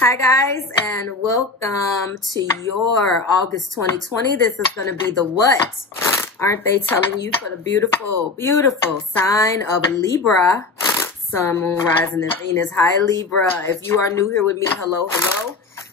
Hi guys, and welcome to your August 2020. This is going to be the what aren't they telling you for the beautiful sign of Libra, Sun, Moon, Rising, and Venus. Hi Libra. If you are new here with me, hello.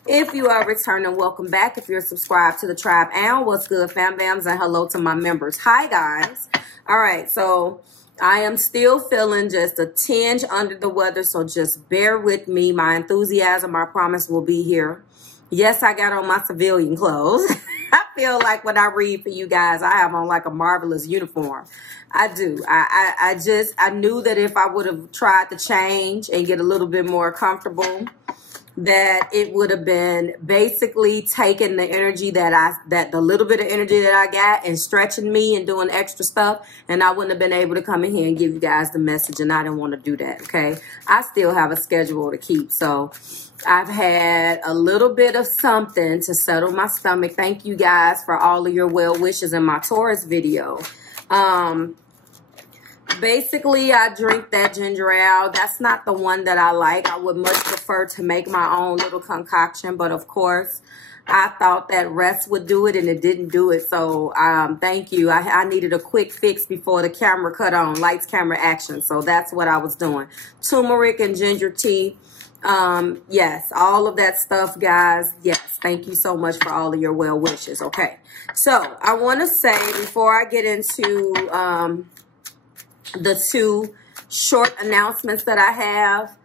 If you are returning, welcome back. If you're subscribed to the tribe, and what's good, fam bams, and hello to my members. Hi guys. All right, so I am still feeling just a tinge under the weather, so just bear with me. My enthusiasm, I promise, will be here. Yes, I got on my civilian clothes. I feel like when I read for you guys, I have on like a marvelous uniform. I do. I knew that if I would have tried to change and get a little bit more comfortable, that it would have been basically taking the energy that the little bit of energy that I got and stretching me and doing extra stuff, and I wouldn't have been able to come in here and give you guys the message, and I didn't want to do that. Okay, I still have a schedule to keep, so I've had a little bit of something to settle my stomach. Thank you guys for all of your well wishes in my Taurus video. Basically, I drink that ginger ale. That's not the one that I like. I would much prefer to make my own little concoction. But of course, I thought that rest would do it, and it didn't do it. So thank you. I needed a quick fix before the camera cut on. Lights, camera, action. So that's what I was doing. Turmeric and ginger tea. Yes, all of that stuff, guys. Yes, thank you so much for all of your well wishes. Okay, so I want to say before I get into the two short announcements that I have.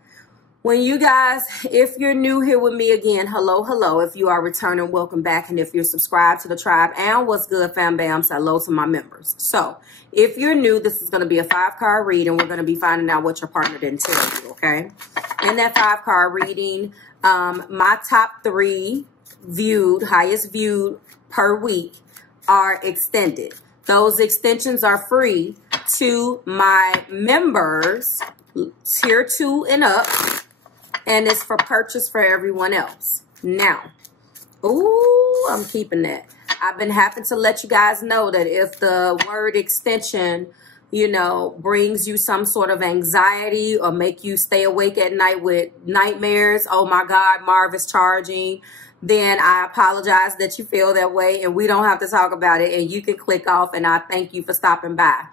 When you guys, if you're new here with me again, hello. If you are returning, welcome back. And if you're subscribed to the tribe, and what's good, fam bams, hello to my members. So if you're new, this is going to be a 5-card reading. We're going to be finding out what your partner didn't tell you, okay? In that 5-card reading, my top 3 highest viewed per week are extended. Those extensions are free to my members, tier 2 and up, and it's for purchase for everyone else. Now, ooh, I'm keeping that. I've been having to let you guys know that if the word extension, you know, brings you some sort of anxiety or make you stay awake at night with nightmares, oh my God, Marv is charging, then I apologize that you feel that way, and we don't have to talk about it, and you can click off, and I thank you for stopping by.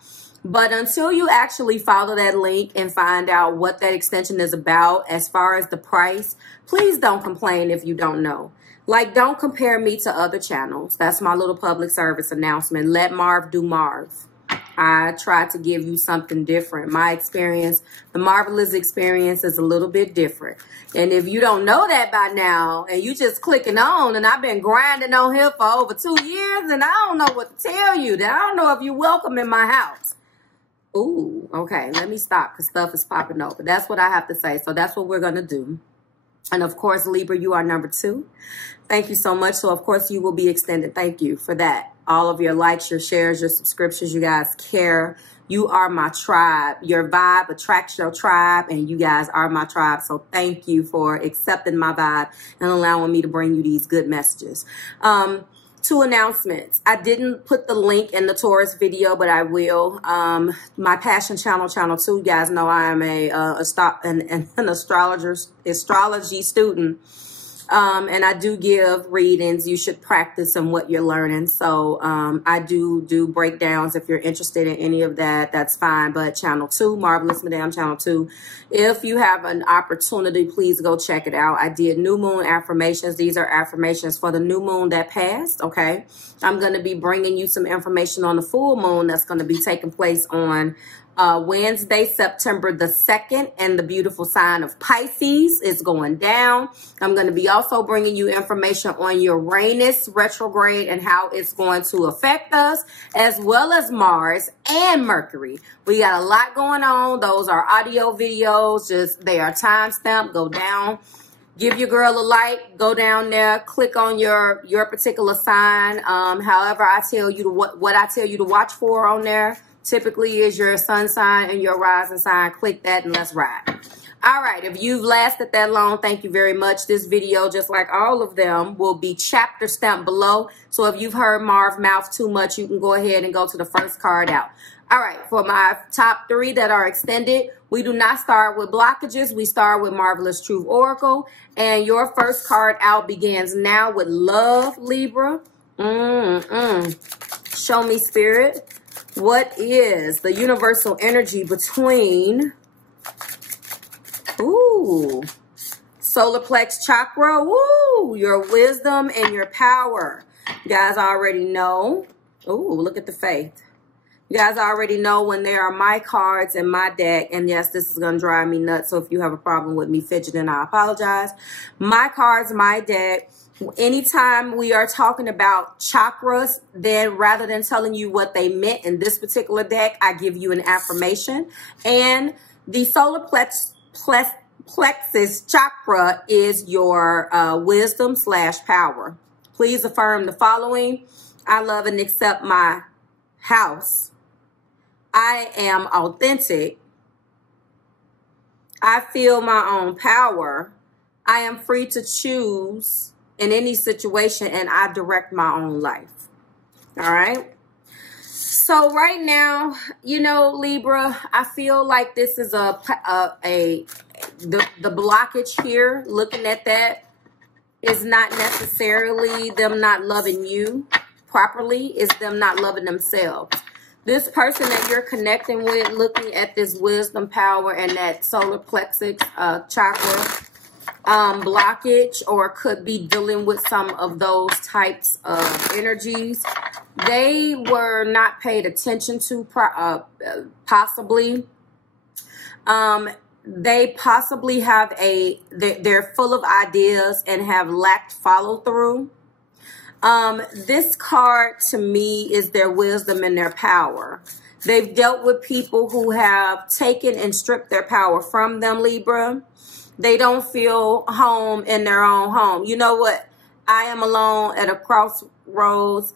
But until you actually follow that link and find out what that extension is about as far as the price, please don't complain if you don't know. Like, don't compare me to other channels. That's my little public service announcement. Let Marv do Marv. I try to give you something different. My experience, the marvelous experience, is a little bit different. And if you don't know that by now, and you just clicking on, and I've been grinding on here for over 2 years, and I don't know what to tell you. That I don't know if you're welcome in my house. Ooh, okay, let me stop because stuff is popping over. That's what I have to say. So that's what we're going to do. And of course, Libra, you are number 2. Thank you so much. So of course, you will be extended. Thank you for that. All of your likes, your shares, your subscriptions, you guys care. You are my tribe. Your vibe attracts your tribe, and you guys are my tribe. So thank you for accepting my vibe and allowing me to bring you these good messages. 2 announcements. I didn't put the link in the Taurus video, but I will. My passion channel 2, you guys know I am an astrology student. And I do give readings. You should practice on what you're learning. So I do breakdowns. If you're interested in any of that, that's fine. But channel 2, Marvelous Madame channel 2. If you have an opportunity, please go check it out. I did new moon affirmations. These are affirmations for the new moon that passed. Okay. I'm going to be bringing you some information on the full moon that's going to be taking place on Wednesday, September the 2nd, and the beautiful sign of Pisces is going down. I'm going to be also bringing you information on Uranus retrograde and how it's going to affect us, as well as Mars and Mercury. We got a lot going on. Those are audio videos. They are time stamped. Go down. Give your girl a like. Go down there. Click on your particular sign. However, I tell you what I tell you to watch for on there. Typically is your sun sign and your rising sign. Click that and let's ride. All right, if you've lasted that long, thank you very much. This video, just like all of them, will be chapter stamped below. So if you've heard Marv mouth too much, you can go ahead and go to the first card out. All right, for my top 3 that are extended, we do not start with blockages. We start with Marvelous Truth Oracle. And your first card out begins now with love, Libra. Show me, Spirit. What is the universal energy between, solar plex chakra, your wisdom and your power? You guys already know. Look at the faith. You guys already know when there are my cards in my deck, and yes, this is going to drive me nuts, so if you have a problem with me fidgeting, I apologize. My cards, my deck. Anytime we are talking about chakras, then rather than telling you what they meant in this particular deck, I give you an affirmation. And the solar plexus chakra is your wisdom / power. Please affirm the following. I love and accept my house. I am authentic. I feel my own power. I am free to choose in any situation, and I direct my own life. All right. So right now, you know, Libra, I feel like this is the blockage here. Looking at that is not necessarily them not loving you properly. It's them not loving themselves. This person that you're connecting with, looking at this wisdom, power, and that solar plexus chakra blockage, or could be dealing with some of those types of energies. They were not paid attention to possibly. They possibly have they're full of ideas and have lacked follow through. This card to me is their wisdom and their power. They've dealt with people who have taken and stripped their power from them, Libra. They don't feel home in their own home. You know what? I am alone at a crossroads.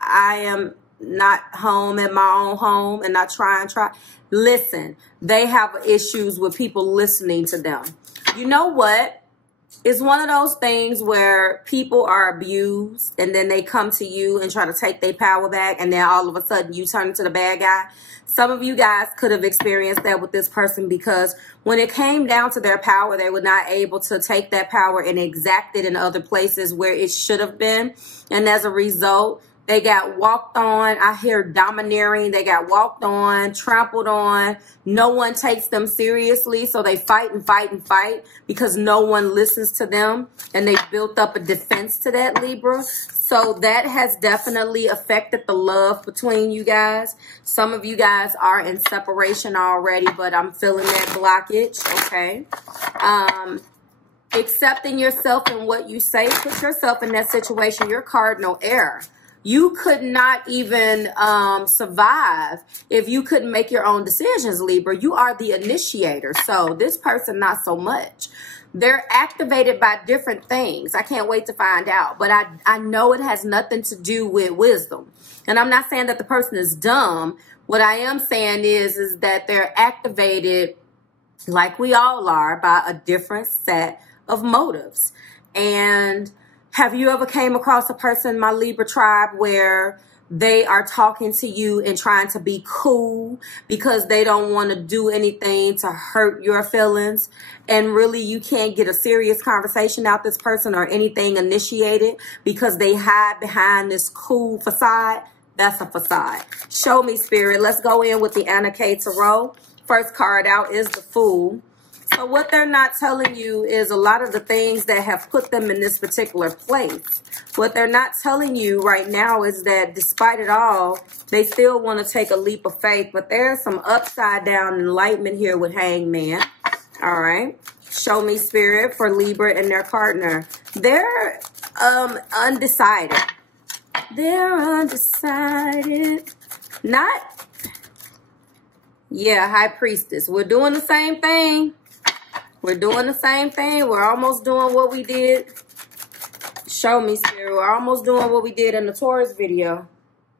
I am not home in my own home, and I try. Listen, they have issues with people listening to them. You know what? It's one of those things where people are abused, and then they come to you and try to take their power back, and then all of a sudden you turn into the bad guy. Some of you guys could have experienced that with this person, because when it came down to their power, they were not able to take that power and exact it in other places where it should have been. And as a result, they got walked on. I hear domineering. They got walked on, trampled on. No one takes them seriously. So they fight and fight and fight because no one listens to them. And they built up a defense to that, Libra. So that has definitely affected the love between you guys. Some of you guys are in separation already, but I'm feeling that blockage. Okay. Accepting yourself and what you say. Put yourself in that situation. You're cardinal error. You could not even survive if you couldn't make your own decisions, Libra. You are the initiator. So this person, not so much. They're activated by different things. I can't wait to find out. But I know it has nothing to do with wisdom. And I'm not saying that the person is dumb. What I am saying is that they're activated, like we all are, by a different set of motives. And have you ever came across a person, my Libra tribe, where they are talking to you and trying to be cool because they don't want to do anything to hurt your feelings, and really you can't get a serious conversation out this person or anything initiated because they hide behind this cool facade? That's a facade. Show me, Spirit. Let's go in with the Anarchy Tarot. First card out is the Fool. So what they're not telling you is a lot of the things that have put them in this particular place. What they're not telling you right now is that despite it all, they still want to take a leap of faith. But there's some upside down enlightenment here with Hangman. All right. Show me, Spirit, for Libra and their partner. They're undecided. They're undecided. Not. Yeah, High Priestess. We're doing the same thing. We're doing the same thing. We're almost doing what we did. Show me, Spirit. We're almost doing what we did in the Taurus video.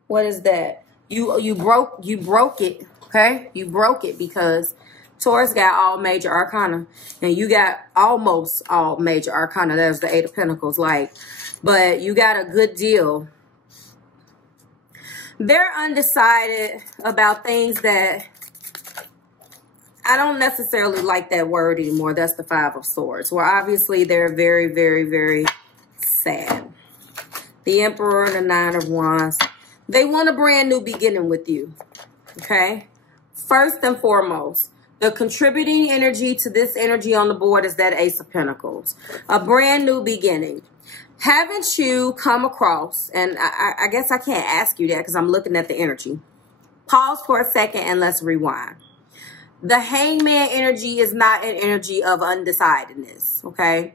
What is that? You broke it. Okay? You broke it because Taurus got all major arcana. And you got almost all major arcana. There's the 8 of Pentacles. But you got a good deal. They're undecided about things that I don't necessarily like that word anymore. That's the Five of Swords. Well, obviously, they're very, very, very sad. The Emperor and the Nine of Wands. They want a brand new beginning with you. Okay? First and foremost, the contributing energy to this energy on the board is that Ace of Pentacles. A brand new beginning. Haven't you come across, and I guess I can't ask you that because I'm looking at the energy. Pause for a second and let's rewind. The Hangman energy is not an energy of undecidedness, okay?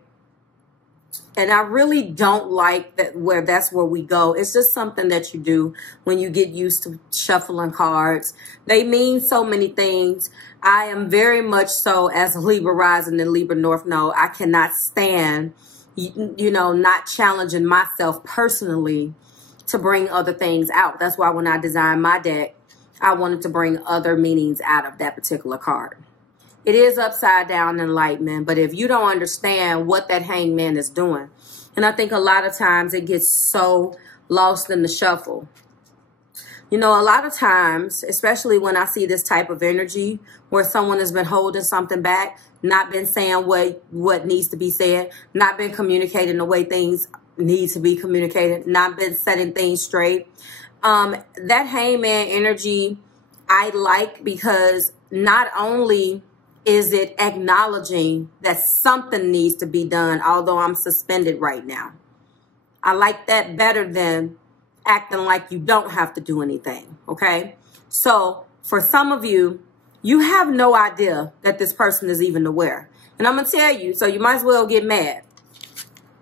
And I really don't like that that's where we go. It's just something that you do when you get used to shuffling cards. They mean so many things. I am very much so, as a Libra rising and Libra North Node, I cannot stand, you know, not challenging myself personally to bring other things out. That's why when I designed my deck, I wanted to bring other meanings out of that particular card. It is upside down enlightenment, but if you don't understand what that Hangman is doing, and I think a lot of times it gets so lost in the shuffle. You know, a lot of times, especially when I see this type of energy where someone has been holding something back, not been saying what needs to be said, not been communicating the way things need to be communicated, not been setting things straight. That Hangman energy I like because not only is it acknowledging that something needs to be done, although I'm suspended right now. I like that better than acting like you don't have to do anything, okay? So for some of you, you have no idea that this person is even aware. And I'm going to tell you, so you might as well get mad.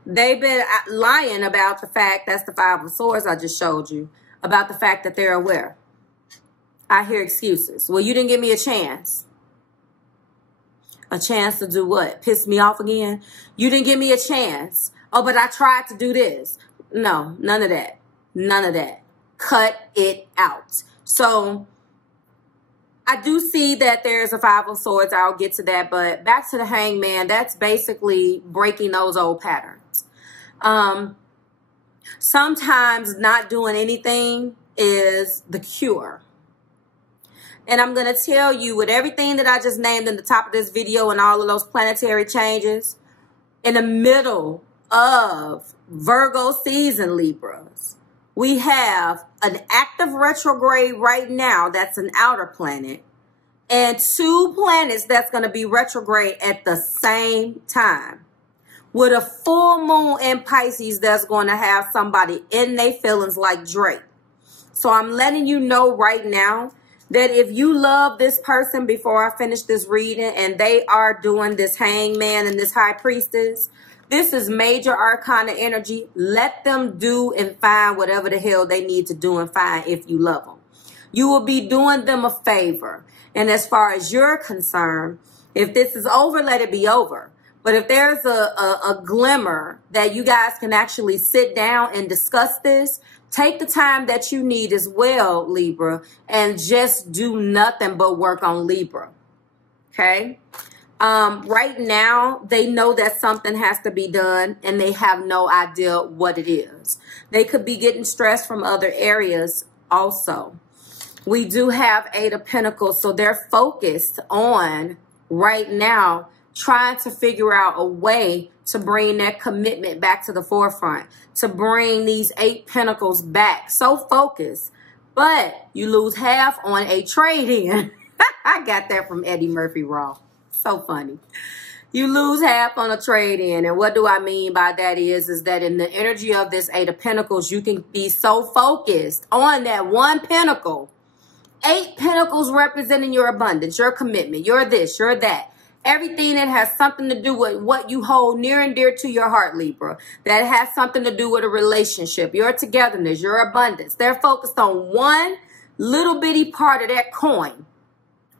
They've been lying about the fact, that's the Five of Swords I just showed you, about the fact that they're aware. I hear excuses. Well, you didn't give me a chance. A chance to do what? Piss me off again? You didn't give me a chance. Oh, but I tried to do this. No, none of that. None of that. Cut it out. So I do see that there's a Five of Swords. I'll get to that. But back to the Hangman, that's basically breaking those old patterns. Sometimes not doing anything is the cure. And I'm going to tell you, with everything that I just named in the top of this video and all of those planetary changes, in the middle of Virgo season, Libras, we have an active retrograde right now that's an outer planet, and two planets that's going to be retrograde at the same time. With a full moon in Pisces that's going to have somebody in their feelings like Drake. So I'm letting you know right now that if you love this person, before I finish this reading, and they are doing this Hangman and this High Priestess, this is major arcana energy. Let them do and find whatever the hell they need to do and find if you love them. You will be doing them a favor. And as far as you're concerned, if this is over, let it be over. But if there's a glimmer that you guys can actually sit down and discuss this, take the time that you need as well, Libra, and just do nothing but work on Libra. Okay? Right now, they know that something has to be done, and they have no idea what it is. They could be getting stressed from other areas also. We do have Eight of Pentacles, so they're focused on, right now, trying to figure out a way to bring that commitment back to the forefront, to bring these Eight Pentacles back. So focused, but you lose half on a trade-in. I got that from Eddie Murphy Raw. So funny. You lose half on a trade-in. And what do I mean by that is that in the energy of this Eight of Pentacles, you can be so focused on that one pentacle. 8 pentacles representing your abundance, your commitment, your this, your that. Everything that has something to do with what you hold near and dear to your heart, Libra. That has something to do with a relationship, your togetherness, your abundance. They're focused on one little bitty part of that coin.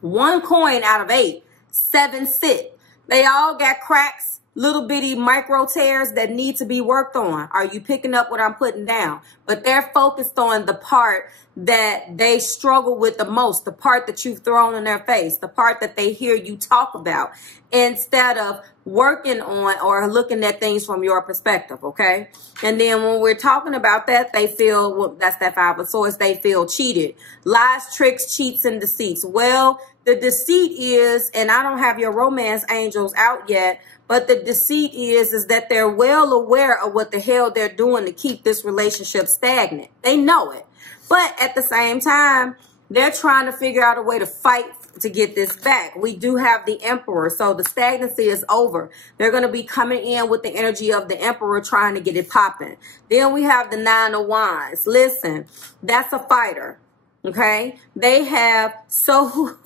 One coin out of 8. 7 sit. They all got cracks little bitty micro tears that need to be worked on? Are you picking up what I'm putting down? But they're focused on the part that they struggle with the most, the part that you've thrown in their face, the part that they hear you talk about, instead of working on or looking at things from your perspective, okay? And then when we're talking about that, they feel, well, that's that Five of Swords, they feel cheated. Lies, tricks, cheats, and deceits. Well, the deceit is, and I don't have your romance angels out yet, but the deceit is that they're well aware of what the hell they're doing to keep this relationship stagnant. They know it. But at the same time, they're trying to figure out a way to fight to get this back. We do have the Emperor, so the stagnancy is over. They're going to be coming in with the energy of the Emperor trying to get it popping. Then we have the Nine of Wands. Listen, that's a fighter. Okay, they have so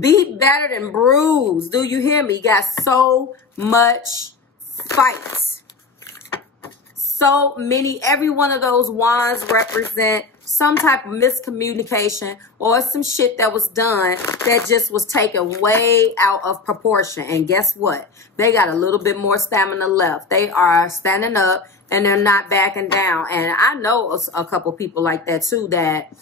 beat, battered, and bruised. Do you hear me? Got so much fight. So many, every one of those wands represent some type of miscommunication or some shit that was done that just was taken way out of proportion. And guess what? They got a little bit more stamina left. They are standing up and they're not backing down. And I know a couple people like that too that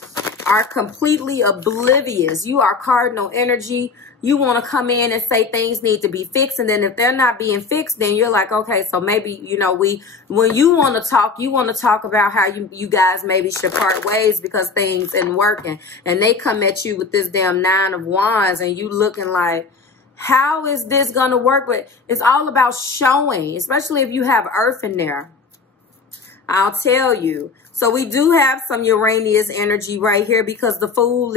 are completely oblivious. You are cardinal energy. You want to come in and say things need to be fixed. And then if they're not being fixed, then you're like, okay, so maybe, you know, when you want to talk about how you guys maybe should part ways because things ain't working. And they come at you with this damn Nine of Wands and you looking like, how is this going to work? But it's all about showing, especially if you have Earth in there. I'll tell you. So we do have some Uranus energy right here because the Fool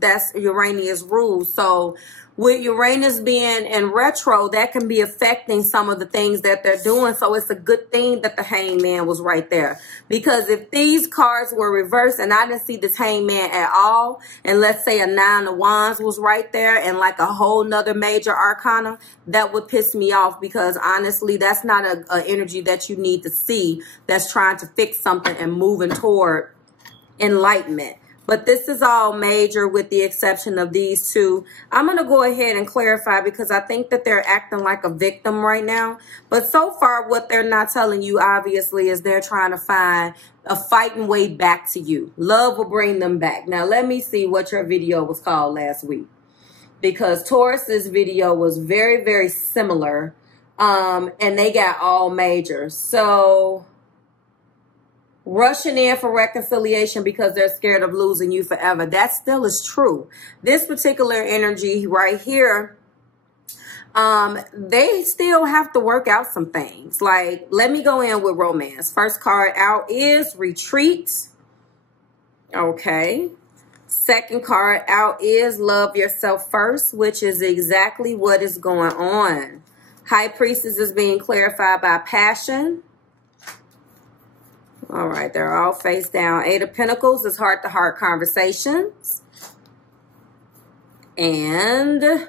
that's Uranus rule. So with Uranus being in retro, that can be affecting some of the things that they're doing. So it's a good thing that the Hangman was right there. Because if these cards were reversed and I didn't see this Hangman at all, and let's say a Nine of Wands was right there and like a whole nother major arcana, that would piss me off because honestly, that's not a energy that you need to see that's trying to fix something and moving toward enlightenment. But this is all major with the exception of these two. I'm going to go ahead and clarify because I think that they're acting like a victim right now. But so far, what they're not telling you, obviously, is they're trying to find a fighting way back to you. Love will bring them back. Now, let me see what your video was called last week. Because Taurus's video was very, very similar. And they got all major. So rushing in for reconciliation because they're scared of losing you forever. That still is true. This particular energy right here, they still have to work out some things. Like, let me go in with romance. First card out is retreat. Okay. Second card out is love yourself first, which is exactly what is going on. High Priestess is being clarified by passion. All right, they're all face down. Eight of Pentacles is heart-to-heart conversations. And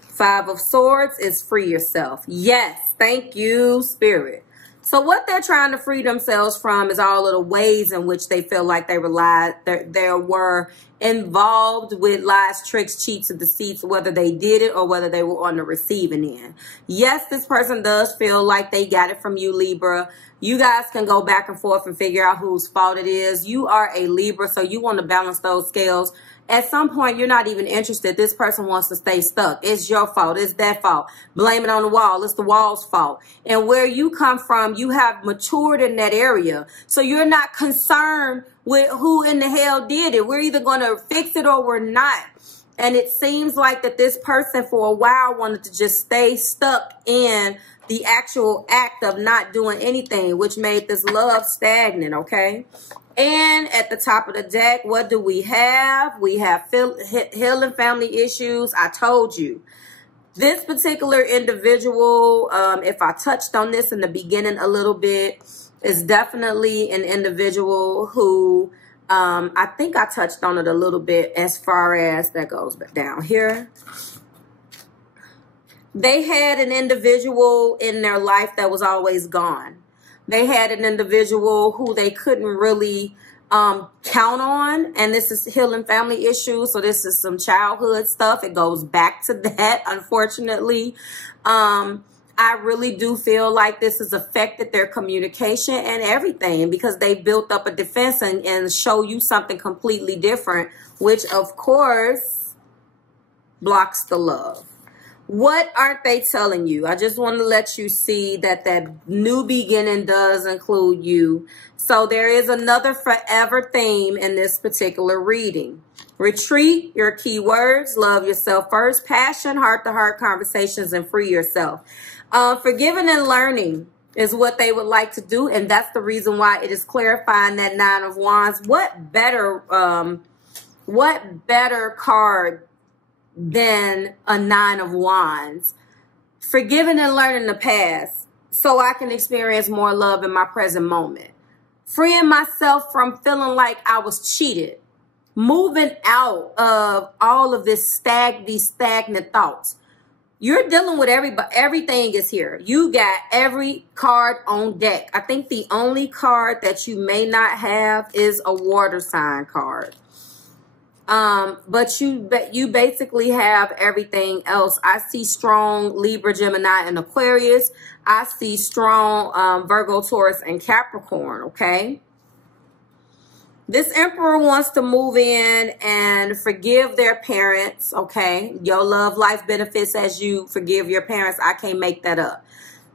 Five of Swords is free yourself. Yes, thank you, Spirit. So what they're trying to free themselves from is all of the ways in which they feel like they were involved with lies, tricks, cheats, and deceits, whether they did it or whether they were on the receiving end. Yes, this person does feel like they got it from you, Libra. You guys can go back and forth and figure out whose fault it is. You are a Libra, so you want to balance those scales. At some point, you're not even interested. This person wants to stay stuck. It's your fault. It's their fault. Blame it on the wall. It's the wall's fault. And where you come from, you have matured in that area. So you're not concerned with who in the hell did it. We're either going to fix it or we're not. And it seems like that this person for a while wanted to just stay stuck in the actual act of not doing anything, which made this love stagnant, okay? And at the top of the deck, what do we have? We have healing family issues. I told you. This particular individual, if I touched on this in the beginning a little bit, is definitely an individual who, I think I touched on it a little bit as far as that goes down here. They had an individual in their life that was always gone. They had an individual who they couldn't really count on. And this is healing family issues. So this is some childhood stuff. It goes back to that, unfortunately. I really do feel like this has affected their communication and everything, because they built up a defense and show you something completely different, which of course blocks the love. What aren't they telling you? I just want to let you see that that new beginning does include you. So there is another forever theme in this particular reading. Retreat, your key words, love yourself first, passion, heart-to-heart conversations, and free yourself. Forgiving and learning is what they would like to do, and that's the reason why it is clarifying that Nine of Wands. What better card than a Nine of Wands? Forgiving and learning the past so I can experience more love in my present moment. Freeing myself from feeling like I was cheated. Moving out of all of these stagnant thoughts. You're dealing with everybody. Everything is here. You got every card on deck. I think the only card that you may not have is a water sign card. But you basically have everything else. I see strong Libra, Gemini, and Aquarius. I see strong Virgo, Taurus, and Capricorn, okay? This Emperor wants to move in and forgive their parents, okay? Your love life benefits as you forgive your parents. I can't make that up.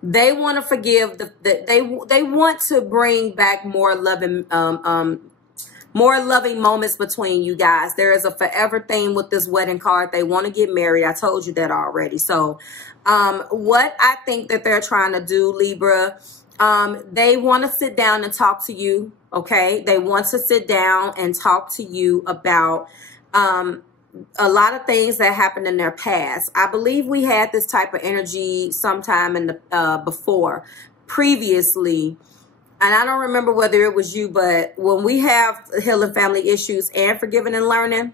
They want to forgive, they want to bring back more loving moments between you guys. There is a forever theme with this wedding card. They want to get married. I told you that already. So what I think that they're trying to do, Libra, they want to sit down and talk to you. Okay, they want to sit down and talk to you about a lot of things that happened in their past. I believe we had this type of energy sometime in the previously. And I don't remember whether it was you, but when we have healing family issues and forgiving and learning,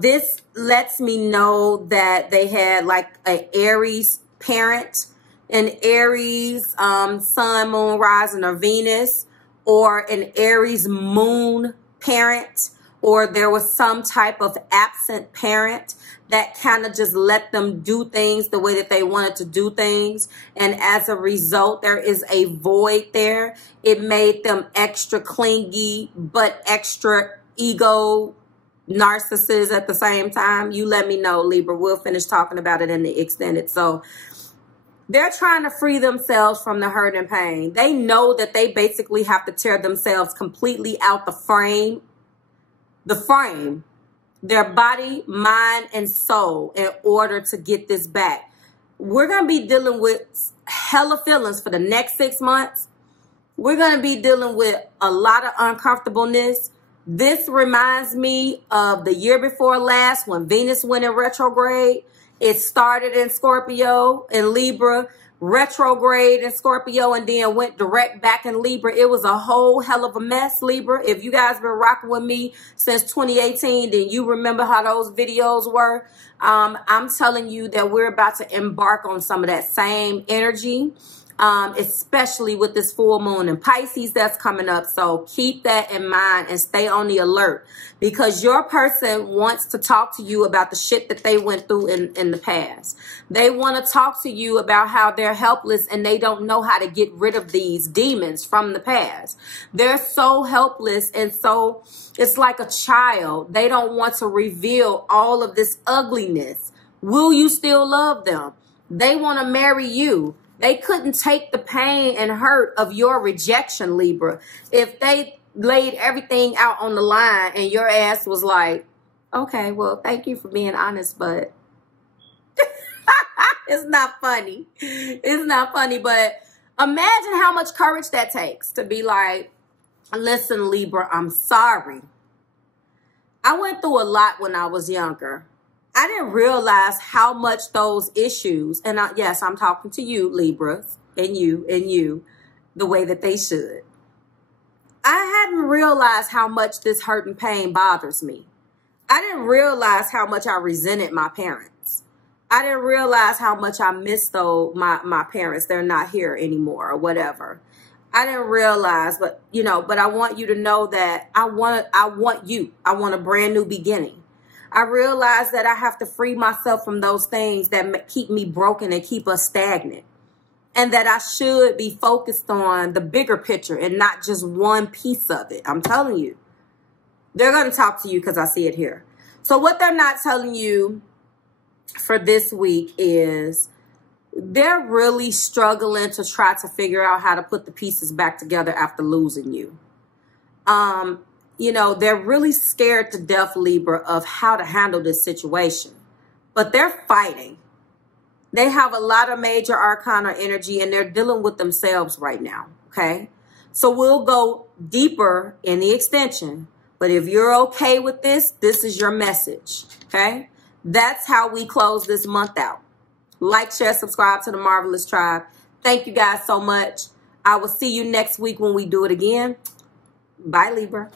this lets me know that they had like an Aries parent, an Aries sun, moon, rising, or Venus, or an Aries moon parent, or there was some type of absent parent that kind of just let them do things the way that they wanted to do things. And as a result, there is a void there. It made them extra clingy, but extra ego narcissists at the same time. You let me know, Libra. We'll finish talking about it in the extended. So they're trying to free themselves from the hurt and pain. They know that they basically have to tear themselves completely out the frame, their body, mind, and soul in order to get this back. We're going to be dealing with hella feelings for the next 6 months. We're going to be dealing with a lot of uncomfortableness. This reminds me of the year before last when Venus went in retrograde. It started in Scorpio and Libra, retrograde in Scorpio, and then went direct back in Libra. It was a whole hell of a mess, Libra. If you guys been rocking with me since 2018, then you remember how those videos were. I'm telling you that we're about to embark on some of that same energy, especially with this full moon in Pisces that's coming up. So keep that in mind and stay on the alert, because your person wants to talk to you about the shit that they went through in the past. They want to talk to you about how they're helpless and they don't know how to get rid of these demons from the past. They're so helpless, and so it's like a child. They don't want to reveal all of this ugliness. Will you still love them? They want to marry you. They couldn't take the pain and hurt of your rejection, Libra. If they laid everything out on the line and your ass was like, okay, well, thank you for being honest, but it's not funny. It's not funny, but imagine how much courage that takes to be like, listen, Libra, I'm sorry. I went through a lot when I was younger. I didn't realize how much those issues, and yes, I'm talking to you, Libras, and you, the way that they should. I hadn't realized how much this hurt and pain bothers me. I didn't realize how much I resented my parents. I didn't realize how much I missed my parents. They're not here anymore or whatever. I didn't realize, but but I want you to know that I want you. I want a brand new beginning. I realize that I have to free myself from those things that keep me broken and keep us stagnant. And that I should be focused on the bigger picture and not just one piece of it. I'm telling you. They're going to talk to you because I see it here. So what they're not telling you for this week is they're really struggling to try to figure out how to put the pieces back together after losing you. You know, they're really scared to death, Libra, of how to handle this situation. But they're fighting. They have a lot of major arcana energy and they're dealing with themselves right now. Okay. So we'll go deeper in the extension. But if you're okay with this, this is your message. Okay. That's how we close this month out. Like, share, subscribe to the Marvelous Tribe. Thank you guys so much. I will see you next week when we do it again. Bye, Libra.